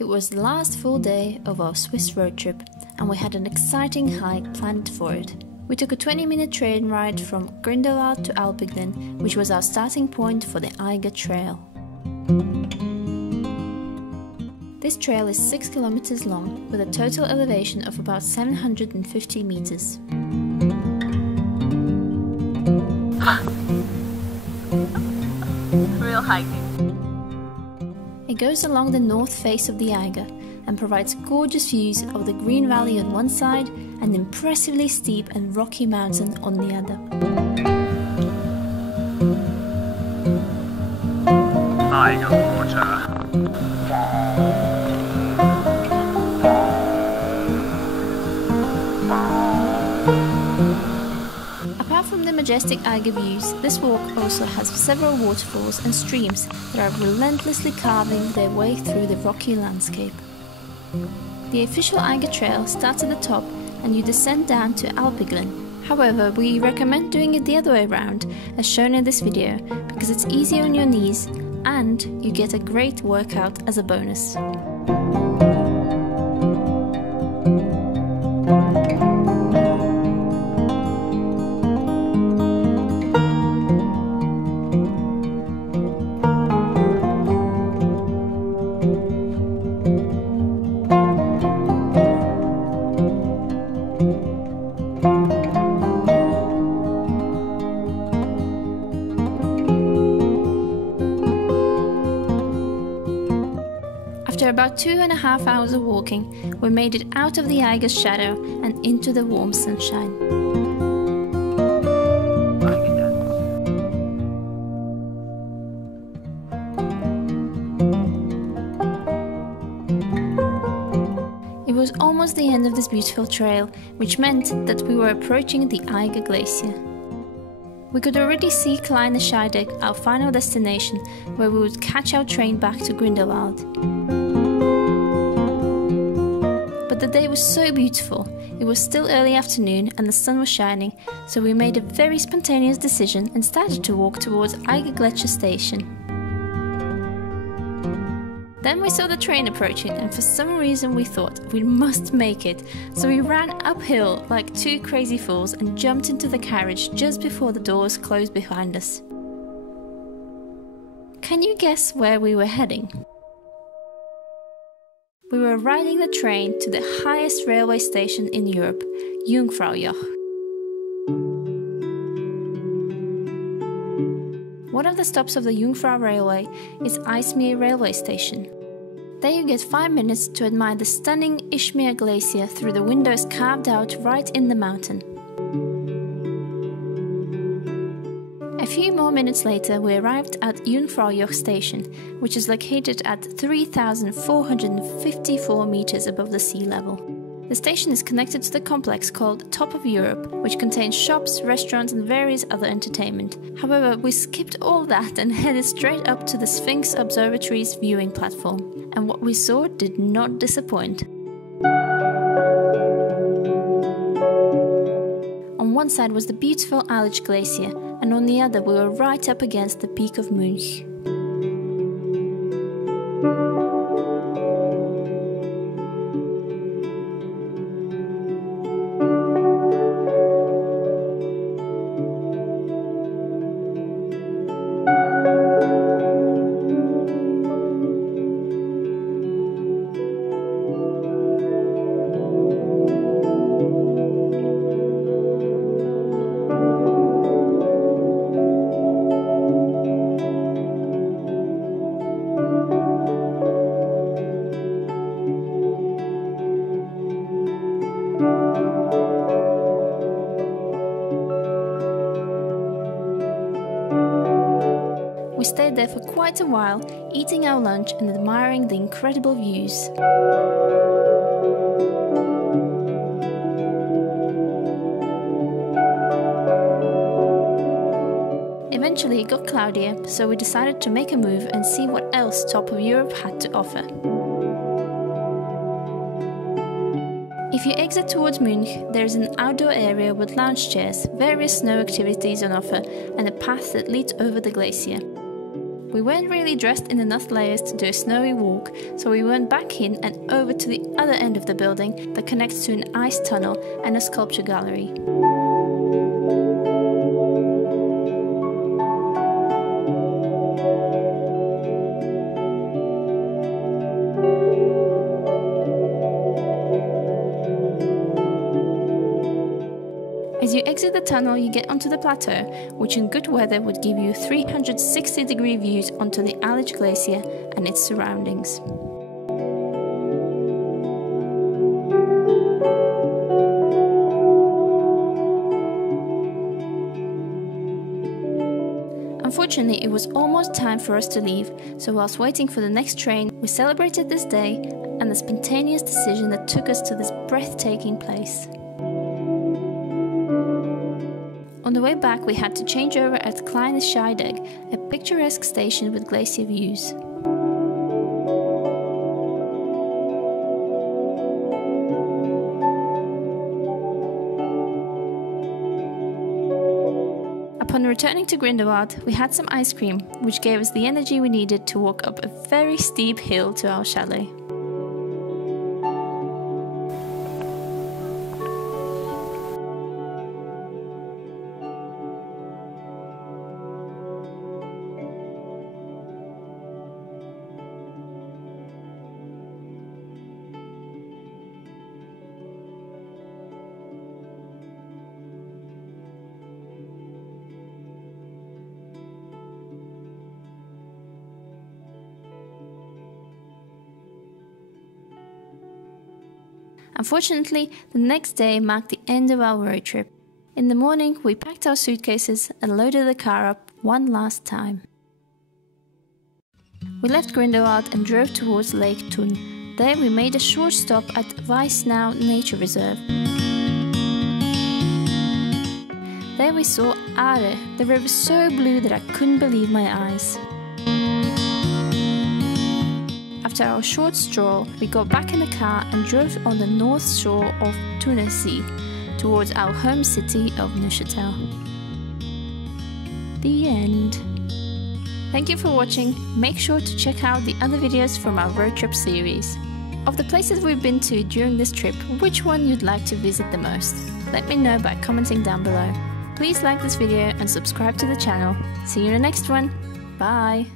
It was the last full day of our Swiss road trip, and we had an exciting hike planned for it. We took a 20-minute train ride from Grindelwald to Alpiglen, which was our starting point for the Eiger trail. This trail is 6 kilometers long, with a total elevation of about 750 meters. Real hiking. It goes along the north face of the Eiger and provides gorgeous views of the Green Valley on one side and the impressively steep and rocky mountain on the other. Eiger water. Apart from the majestic Eiger views, this walk also has several waterfalls and streams that are relentlessly carving their way through the rocky landscape. The official Eiger trail starts at the top and you descend down to Alpiglen. However, we recommend doing it the other way around, as shown in this video, because it's easier on your knees and you get a great workout as a bonus. After about 2.5 hours of walking, we made it out of the Eiger's shadow and into the warm sunshine. It was almost the end of this beautiful trail, which meant that we were approaching the Eiger Glacier. We could already see Kleine Scheidegg, our final destination, where we would catch our train back to Grindelwald. But the day was so beautiful. It was still early afternoon and the sun was shining, so we made a very spontaneous decision and started to walk towards Eiger Gletscher station. Then we saw the train approaching, and for some reason we thought we must make it, so we ran uphill like two crazy fools and jumped into the carriage just before the doors closed behind us. Can you guess where we were heading? We were riding the train to the highest railway station in Europe, Jungfraujoch. One of the stops of the Jungfrau Railway is Eismeer railway station. There you get 5 minutes to admire the stunning Eismeer glacier through the windows carved out right in the mountain. A few more minutes later we arrived at Jungfraujoch station, which is located at 3,454 meters above the sea level. The station is connected to the complex called Top of Europe, which contains shops, restaurants and various other entertainment. However, we skipped all that and headed straight up to the Sphinx Observatory's viewing platform, and what we saw did not disappoint. On one side was the beautiful Aletsch Glacier, and on the other we were right up against the peak of Munch. We stayed there for quite a while, eating our lunch and admiring the incredible views. Eventually it got cloudier, so we decided to make a move and see what else Top of Europe had to offer. If you exit towards Munch, there is an outdoor area with lounge chairs, various snow activities on offer, and a path that leads over the glacier. We weren't really dressed in enough layers to do a snowy walk, so we went back in and over to the other end of the building that connects to an ice tunnel and a sculpture gallery. As you exit the tunnel, you get onto the plateau, which in good weather would give you 360-degree views onto the Aletsch Glacier and its surroundings. Unfortunately, it was almost time for us to leave, so whilst waiting for the next train, we celebrated this day and the spontaneous decision that took us to this breathtaking place. On the way back, we had to change over at Kleines Scheidegg, a picturesque station with glacier views. Upon returning to Grindelwald, we had some ice cream, which gave us the energy we needed to walk up a very steep hill to our chalet. Unfortunately, the next day marked the end of our road trip. In the morning, we packed our suitcases and loaded the car up one last time. We left Grindelwald and drove towards Lake Thun. There we made a short stop at Weissnau Nature Reserve. There we saw Aare, the river so blue that I couldn't believe my eyes. After our short stroll, we got back in the car and drove on the north shore of Thunersee towards our home city of Neuchâtel. The end. Thank you for watching. Make sure to check out the other videos from our road trip series. Of the places we've been to during this trip, which one you'd like to visit the most? Let me know by commenting down below. Please like this video and subscribe to the channel. See you in the next one. Bye!